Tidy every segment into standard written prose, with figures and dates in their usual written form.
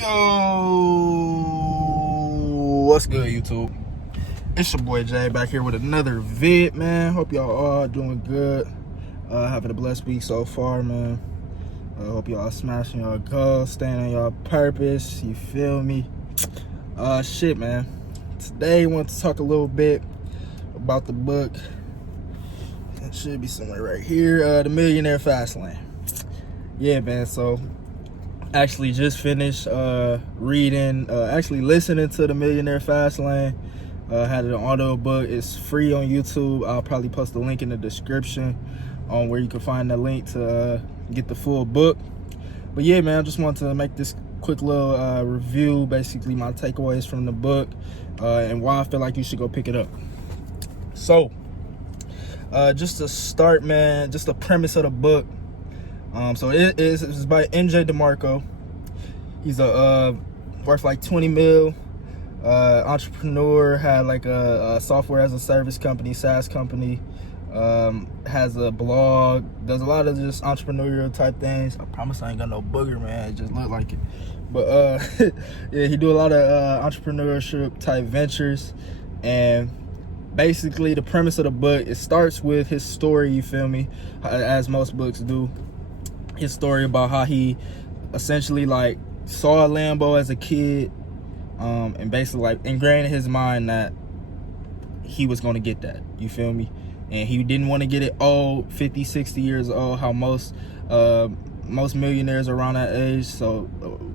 Yo, what's good, YouTube? It's your boy Jay back here with another vid, man. Hope y'all all doing good. Having a blessed week so far, man. Hope y'all smashing y'all goals, staying on y'all purpose. You feel me? Shit, man. Today I want to talk a little bit about the book. It should be somewhere right here. The Millionaire Fastlane. Yeah, man. So actually just finished listening to the Millionaire Fastlane. Had an audio book. It's free on YouTube. I'll probably post a link in the description on where you can find the link to get the full book. But yeah, man, I just wanted to make this quick little review, basically my takeaways from the book, and why I feel like you should go pick it up. So just to start, man, just the premise of the book. So it's by mjdemarco. He's a worth like 20 mil entrepreneur, had like a software as a service company, SaaS company, has a blog, does a lot of just entrepreneurial type things. I promise I ain't got no booger, man, it just look like it. But yeah, he do a lot of entrepreneurship type ventures. And basically the premise of the book, it starts with his story, you feel me, as most books do. His story about how he essentially like saw a Lambo as a kid, and basically like ingrained in his mind that he was going to get that, you feel me, and he didn't want to get it old, 50, 60 years old, how most millionaires around that age. So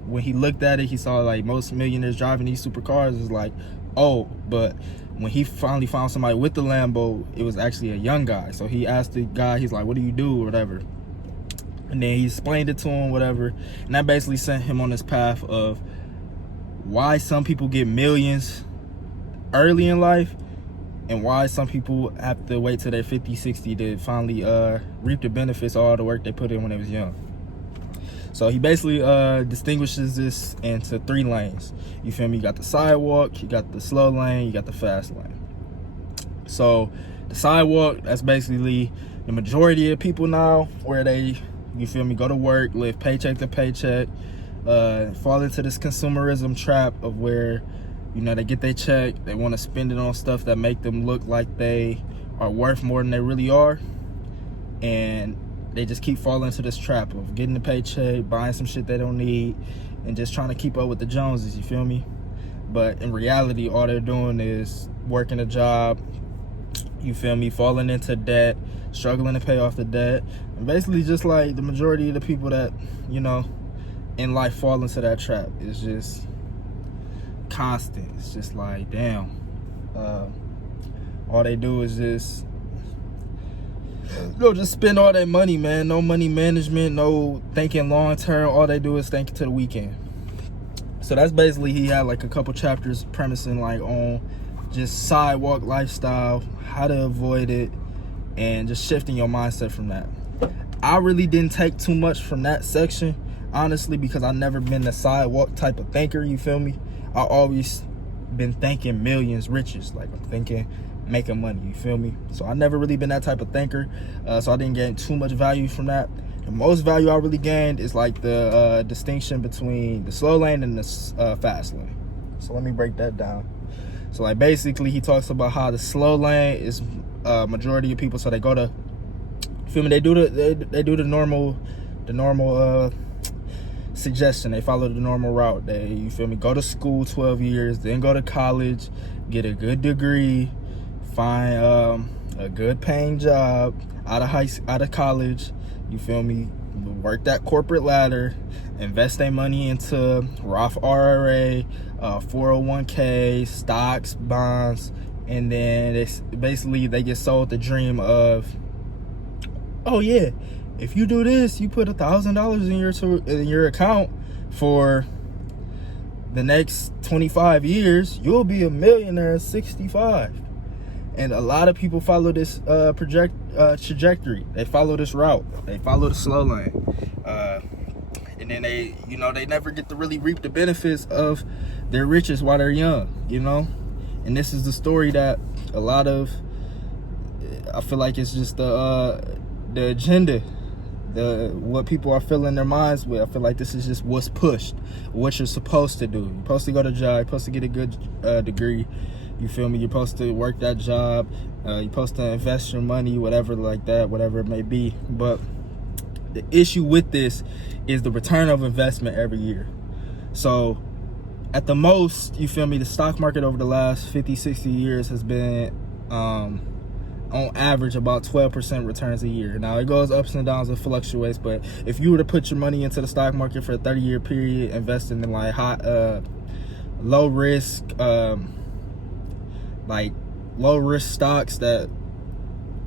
when he looked at it, he saw like most millionaires driving these supercars is like, oh, but when he finally found somebody with the Lambo, it was actually a young guy. So he asked the guy, he's like, what do you do, or whatever. And then he explained it to him, whatever. And that basically sent him on this path of why some people get millions early in life and why some people have to wait till they're 50, 60 to finally reap the benefits of all the work they put in when they was young. So he basically distinguishes this into 3 lanes. You feel me? You got the sidewalk, you got the slow lane, you got the fast lane. So the sidewalk, that's basically the majority of people now, where they, you feel me, go to work, live paycheck to paycheck, fall into this consumerism trap of where, you know, they get their check, they want to spend it on stuff that make them look like they are worth more than they really are, and they just keep falling into this trap of getting the paycheck, buying some shit they don't need, and just trying to keep up with the Joneses, you feel me? But in reality, all they're doing is working a job, you feel me, falling into debt, struggling to pay off the debt, and basically just like the majority of the people that, you know, in life fall into that trap. It's just constant. It's just like, damn, all they do is just just spend all that money, man. No money management, no thinking long term. All they do is think to the weekend. So that's basically, he had like a couple chapters premising like on just sidewalk lifestyle, how to avoid it, and just shifting your mindset from that. I really didn't take too much from that section, honestly, because I've never been the sidewalk type of thinker, you feel me? I always been thinking millions, riches, like I'm thinking making money, you feel me? So I never really been that type of thinker, so I didn't gain too much value from that. The most value I really gained is like the distinction between the slow lane and the fast lane. So let me break that down. So like basically he talks about how the slow lane is majority of people, so they go to, feel me, they do the normal suggestion. They follow the normal route. They, you feel me, go to school 12 years, then go to college, get a good degree, find a good paying job out of college, you feel me, work that corporate ladder, invest their money into Roth IRA, 401k, stocks, bonds, and then they get sold the dream of, oh yeah, if you do this, you put $1,000 in your account for the next 25 years, you'll be a millionaire at 65. And a lot of people follow this trajectory. They follow this route. They follow the slow lane. And then they, you know, they never get to really reap the benefits of their riches while they're young, you know? And this is the story that a lot of, I feel like it's just the agenda what people are filling their minds with. I feel like this is just what's pushed, what you're supposed to do. You're supposed to go to job, you're supposed to get a good degree, you feel me? You're supposed to work that job, you're supposed to invest your money, whatever like that, whatever it may be. But the issue with this is the return of investment every year. So at the most, you feel me, the stock market over the last 50, 60 years has been on average about 12% returns a year. Now it goes ups and downs and fluctuates, but if you were to put your money into the stock market for a 30-year period, investing in like low risk stocks that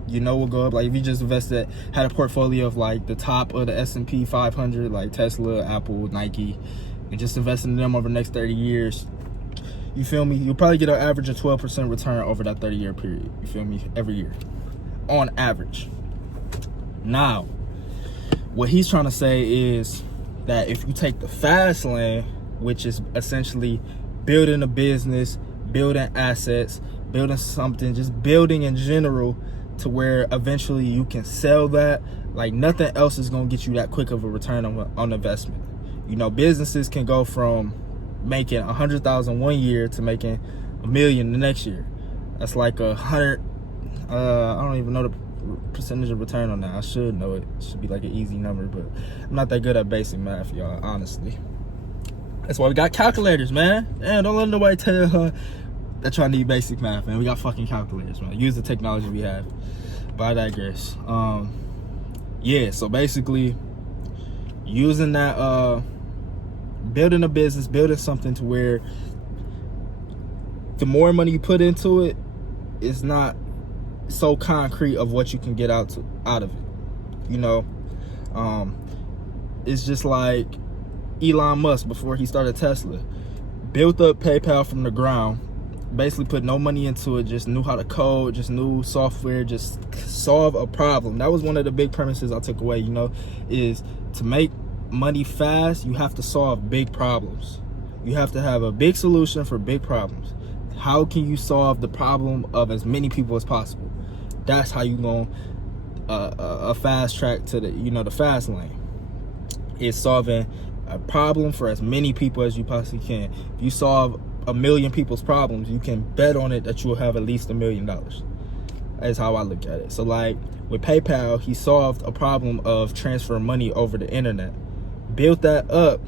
you know will go up, like if you just had a portfolio of like the top of the S&P 500, like Tesla, Apple, Nike, and just investing in them over the next 30 years, you feel me, you'll probably get an average of 12% return over that 30-year period, you feel me, every year, on average. Now, what he's trying to say is that if you take the fast lane, which is essentially building a business, building assets, building something, just building in general, to where eventually you can sell that, like nothing else is going to get you that quick of a return on investment. You know, businesses can go from making 100,000 one year to making $1 million the next year. That's like 100. I don't even know the percentage of return on that. I should know it. It should be like an easy number, but I'm not that good at basic math, y'all, honestly. That's why we got calculators, man. And don't let nobody tell you that y'all need basic math, man. We got fucking calculators, man. Use the technology we have. But I digress. Yeah, so basically using that, building a business, building something to where the more money you put into it, it's not so concrete of what you can get out of it. You know, it's just like Elon Musk before he started Tesla. Built up PayPal from the ground, basically put no money into it, just knew how to code, just knew software, just solve a problem. That was one of the big premises I took away, you know, is to make money fast, you have to solve big problems. You have to have a big solution for big problems. How can you solve the problem of as many people as possible? That's how you go a fast track to the, you know, the fast lane. It's solving a problem for as many people as you possibly can. If you solve 1 million people's problems, you can bet on it that you'll have at least $1 million. That's how I look at it. So like with PayPal, he solved a problem of transferring money over the internet, built that up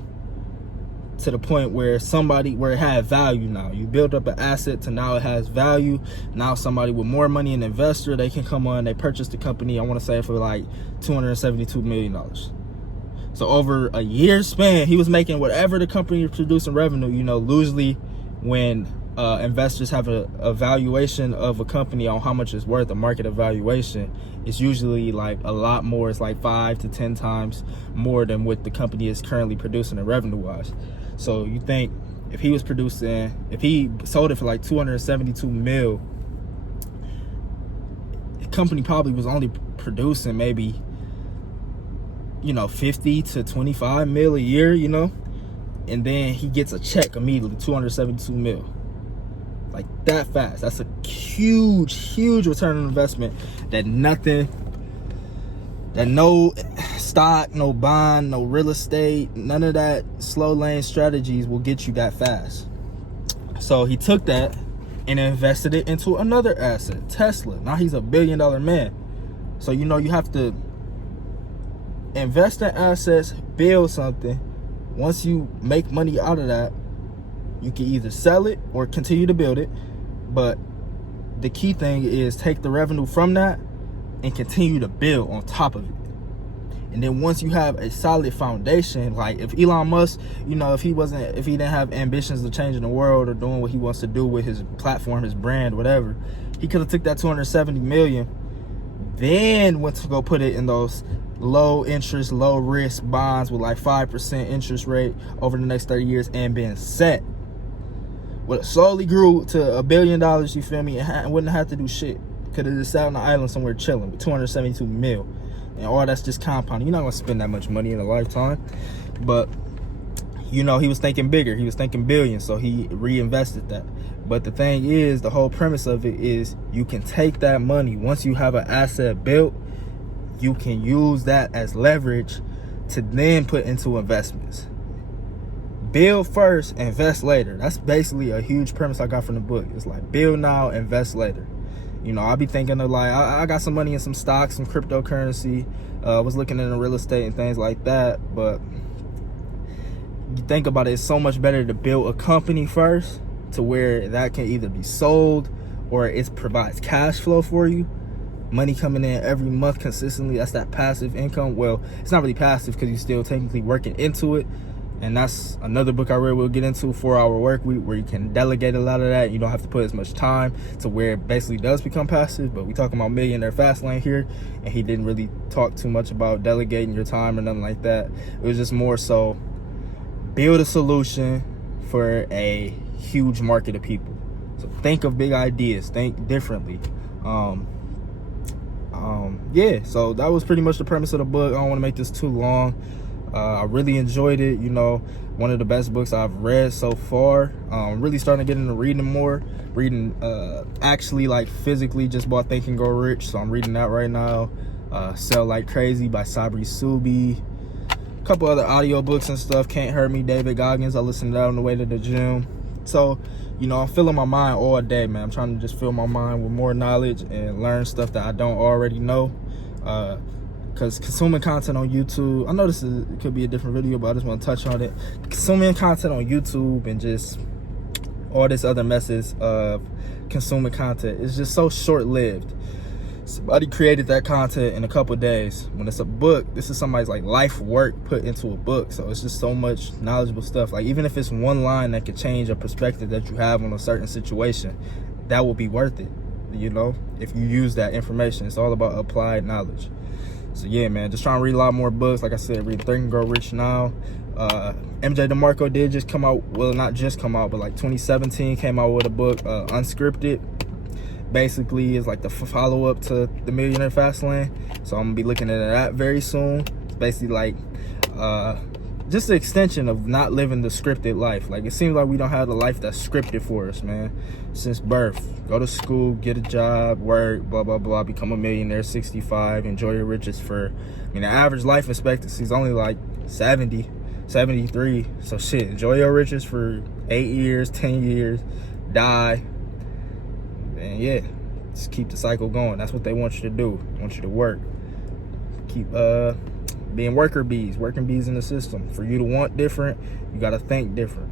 to the point where it had value. Now you build up an asset to now it has value. Now somebody with more money, an investor, they can come on, they purchase the company, I want to say for like $272 million. So over a year span, he was making whatever the company is producing revenue. You know, usually when investors have a valuation of a company on how much it's worth, a market evaluation, it's usually like a lot more. It's like 5 to 10 times more than what the company is currently producing in revenue wise. So you think if he sold it for like 272 mil, the company probably was only producing maybe, you know, 50 to 25 mil a year, you know, and then he gets a check immediately, 272 mil, like that fast. That's a huge return on investment that no stock, no bond, no real estate, none of that slow lane strategies will get you that fast. So he took that and invested it into another asset, Tesla. Now he's $1 billion man. So, you know, you have to invest in assets, build something. Once you make money out of that, you can either sell it or continue to build it. But the key thing is take the revenue from that and continue to build on top of it. And then once you have a solid foundation, like if Elon Musk, you know, if he didn't have ambitions of changing the world or doing what he wants to do with his platform, his brand, whatever, he could have took that 270 million, then went to go put it in those low interest, low risk bonds with like 5% interest rate over the next 30 years and been set. Would have slowly grew to $1 billion, you feel me, and wouldn't have to do shit. Could have just sat on the island somewhere chilling with 272 mil. And all that's just compounding. You're not going to spend that much money in a lifetime. But, you know, he was thinking bigger. He was thinking billions, so he reinvested that. But the thing is, the whole premise of it is you can take that money. Once you have an asset built, you can use that as leverage to then put into investments. Build first, invest later. That's basically a huge premise I got from the book. It's like, build now, invest later. You know, I'll be thinking of like, I got some money in some stocks, some cryptocurrency. Was looking into real estate and things like that. But you think about it, it's so much better to build a company first, to where that can either be sold or it provides cash flow for you. Money coming in every month consistently. That's that passive income. Well, it's not really passive because you're still technically working into it. And that's another book I read we'll get into, 4-Hour Work Week, where you can delegate a lot of that. You don't have to put as much time to where it basically does become passive. But we talking about Millionaire Fastlane here, and he didn't really talk too much about delegating your time or nothing like that. It was just more so build a solution for a huge market of people. So think of big ideas, think differently. Yeah, so that was pretty much the premise of the book. I don't want to make this too long. I really enjoyed it. You know, one of the best books I've read so far. Really starting to get into reading more. Reading, actually, like physically, just bought Think and Grow Rich, so I'm reading that right now. Sell Like Crazy by Sabri Subi. A couple other audiobooks and stuff. Can't Hurt Me, David Goggins. I listened to that on the way to the gym. So, you know, I'm filling my mind all day, man. I'm trying to just fill my mind with more knowledge and learn stuff that I don't already know. Because consuming content on YouTube, I know it could be a different video, but I just want to touch on it. Consuming content on YouTube and just all this other messes of consuming content is just so short-lived. Somebody created that content in a couple of days. When it's a book, this is somebody's like life work put into a book. So it's just so much knowledgeable stuff. Like, even if it's one line that could change a perspective that you have on a certain situation, that will be worth it, you know, if you use that information. It's all about applied knowledge. So yeah, man, just trying to read a lot more books. Like I said, read Think and Grow Rich now. MJDemarco did just come out, well, not just come out, but like 2017 came out with a book, Unscripted. Basically is like the follow-up to the Millionaire Fastlane. So I'm gonna be looking at that very soon. It's basically like just the extension of not living the scripted life. Like, it seems like we don't have the life that's scripted for us, man, since birth. Go to school, get a job, work, blah blah blah, become a millionaire, 65, enjoy your riches for, I mean, the average life expectancy is only like 70, 73. So shit, enjoy your riches for 8 years, 10 years, die. And yeah, just keep the cycle going. That's what they want you to do. They want you to work. Keep being working bees in the system. For you to want different, you gotta think different.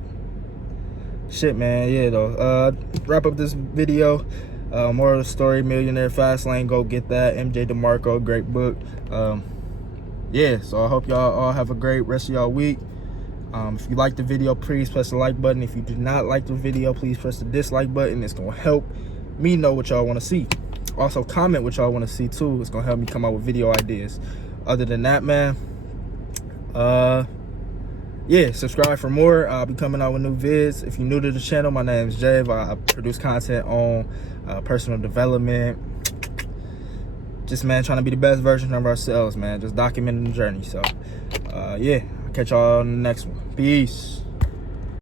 Shit, man. Yeah, though. Wrap up this video. Moral of the story, Millionaire Fastlane. Go get that. MJDemarco, great book. Yeah, so I hope y'all all have a great rest of y'all week. If you like the video, please press the like button. If you do not like the video, please press the dislike button. It's gonna help me know what y'all want to see. Also, comment what y'all want to see too. It's gonna help me come out with video ideas. Other than that, man, yeah, subscribe for more. I'll be coming out with new vids. If you're new to the channel, my name is Jave. I produce content on personal development. Just, man, trying to be the best version of ourselves, man. Just documenting the journey. So yeah, I'll catch y'all on the next one. Peace.